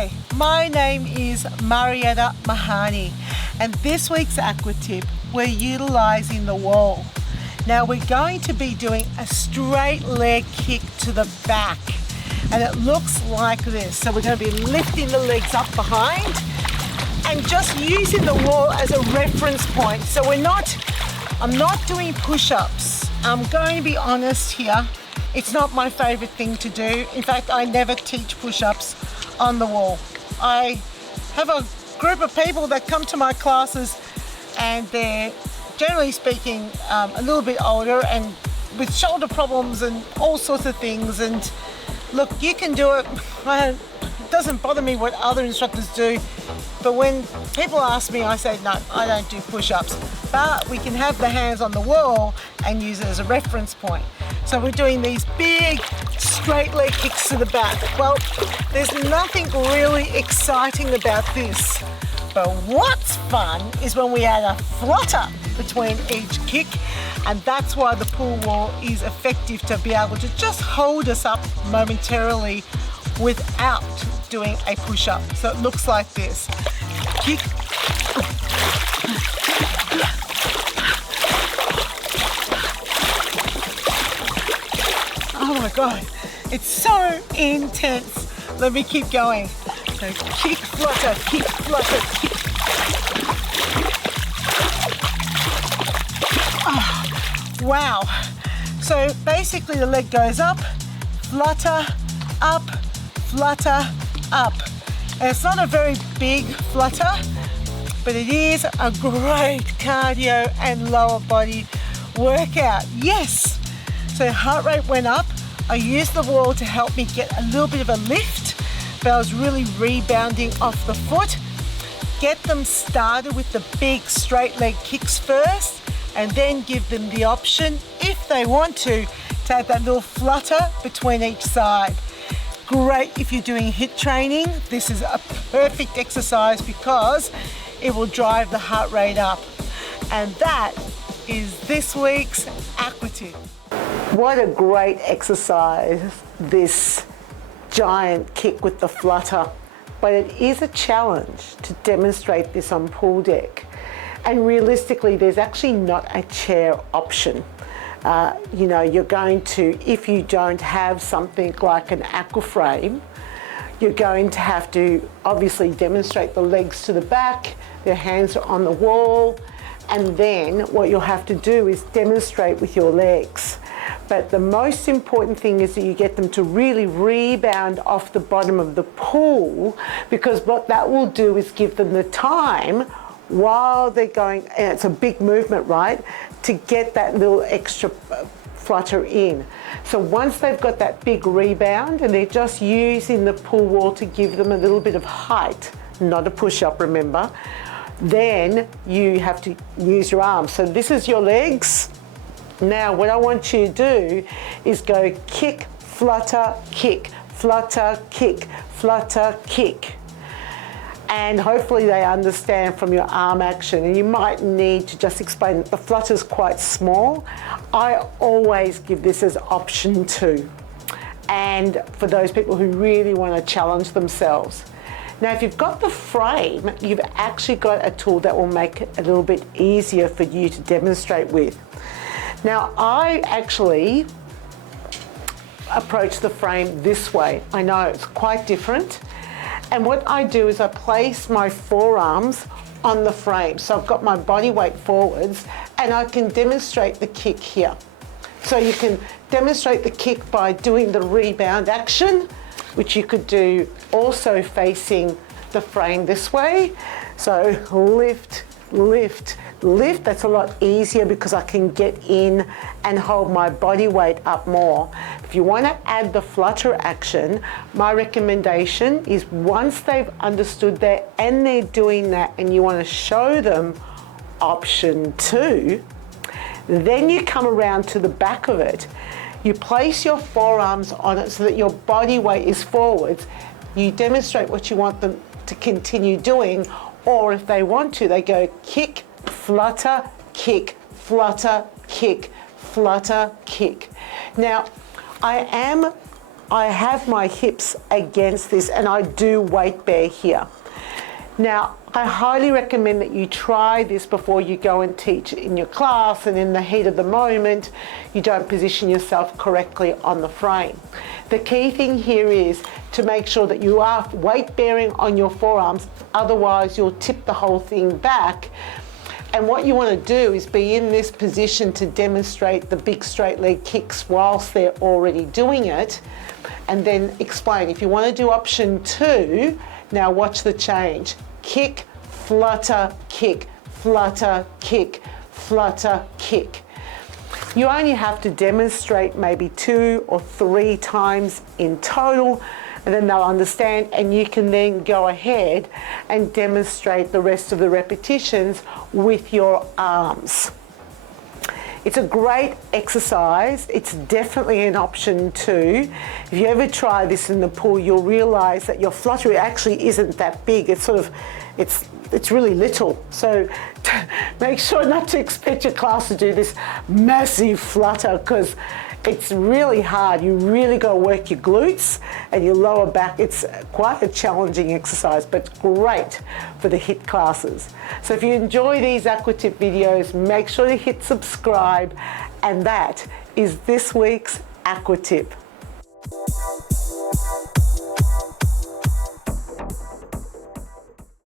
Hi, my name is Marietta Mehanni, and this week's Aqua Tip, we're utilising the wall. Now we're going to be doing a straight leg kick to the back, and it looks like this. So we're going to be lifting the legs up behind and just using the wall as a reference point. So I'm not doing push-ups. I'm going to be honest here. It's not my favorite thing to do. In fact, I never teach push-ups on the wall. I have a group of people that come to my classes, and they're generally speaking a little bit older and with shoulder problems and all sorts of things. And look, you can do it. It doesn't bother me what other instructors do, but when people ask me, I say, no, I don't do push-ups. But we can have the hands on the wall and use it as a reference point. So we're doing these big straight leg kicks to the back. Well, there's nothing really exciting about this. But what's fun is when we add a flutter between each kick, and that's why the pool wall is effective, to be able to just hold us up momentarily without doing a push-up. So it looks like this. Kick. Oh my God, it's so intense. Let me keep going. So kick, flutter, kick, flutter, kick. Oh, wow. So basically the leg goes up, flutter, up, flutter, up. And it's not a very big flutter, but it is a great cardio and lower body workout. Yes. So heart rate went up. I used the wall to help me get a little bit of a lift, but I was really rebounding off the foot. Get them started with the big straight leg kicks first, and then give them the option, if they want to have that little flutter between each side. Great if you're doing HIIT training. This is a perfect exercise because it will drive the heart rate up. And that is this week's Aqua Tip. What a great exercise, this giant kick with the flutter. But it is a challenge to demonstrate this on pool deck. And realistically, there's actually not a chair option. You're going to, if you don't have something like an aqua frame, you're going to have to obviously demonstrate the legs to the back, their hands are on the wall, and then what you'll have to do is demonstrate with your legs. But the most important thing is that you get them to really rebound off the bottom of the pool, because what that will do is give them the time while they're going, and it's a big movement, right, to get that little extra flutter in. So once they've got that big rebound and they're just using the pool wall to give them a little bit of height, not a push-up, remember, then you have to use your arms. So this is your legs. Now what I want you to do is go kick, flutter, kick, flutter, kick, flutter, kick. And hopefully they understand from your arm action. And you might need to just explain that the flutter is quite small. I always give this as option 2. And for those people who really want to challenge themselves. Now, if you've got the frame, you've actually got a tool that will make it a little bit easier for you to demonstrate with. Now, I actually approach the frame this way. I know it's quite different. And what I do is I place my forearms on the frame. So I've got my body weight forwards, and I can demonstrate the kick here. So you can demonstrate the kick by doing the rebound action, which you could do also facing the frame this way. So lift, lift, lift. That's a lot easier because I can get in and hold my body weight up more. If you want to add the flutter action, my recommendation is once they've understood that and they're doing that and you want to show them option 2, then you come around to the back of it. You place your forearms on it so that your body weight is forwards. You demonstrate what you want them to continue doing, or if they want to, they go kick, flutter, kick, flutter, kick, flutter, kick. Now, I am I have my hips against this and I do weight bear here. Now, I highly recommend that you try this before you go and teach in your class, and in the heat of the moment, you don't position yourself correctly on the frame. The key thing here is to make sure that you are weight bearing on your forearms, otherwise you'll tip the whole thing back. And what you want to do is be in this position to demonstrate the big straight leg kicks whilst they're already doing it, and then explain. If you want to do option 2, now watch the change. Kick, flutter, kick, flutter, kick, flutter, kick. You only have to demonstrate maybe 2 or 3 times in total, and then they'll understand, and you can then go ahead and demonstrate the rest of the repetitions with your arms. It's a great exercise. It's definitely an option 2. If you ever try this in the pool, you'll realize that your flutter actually isn't that big. It's sort of, it's really little. So make sure not to expect your class to do this massive flutter, because it's really hard. You really got to work your glutes and your lower back. It's quite a challenging exercise, but great for the HIIT classes. So if you enjoy these Aqua Tip videos, make sure to hit subscribe. And that is this week's Aqua Tip.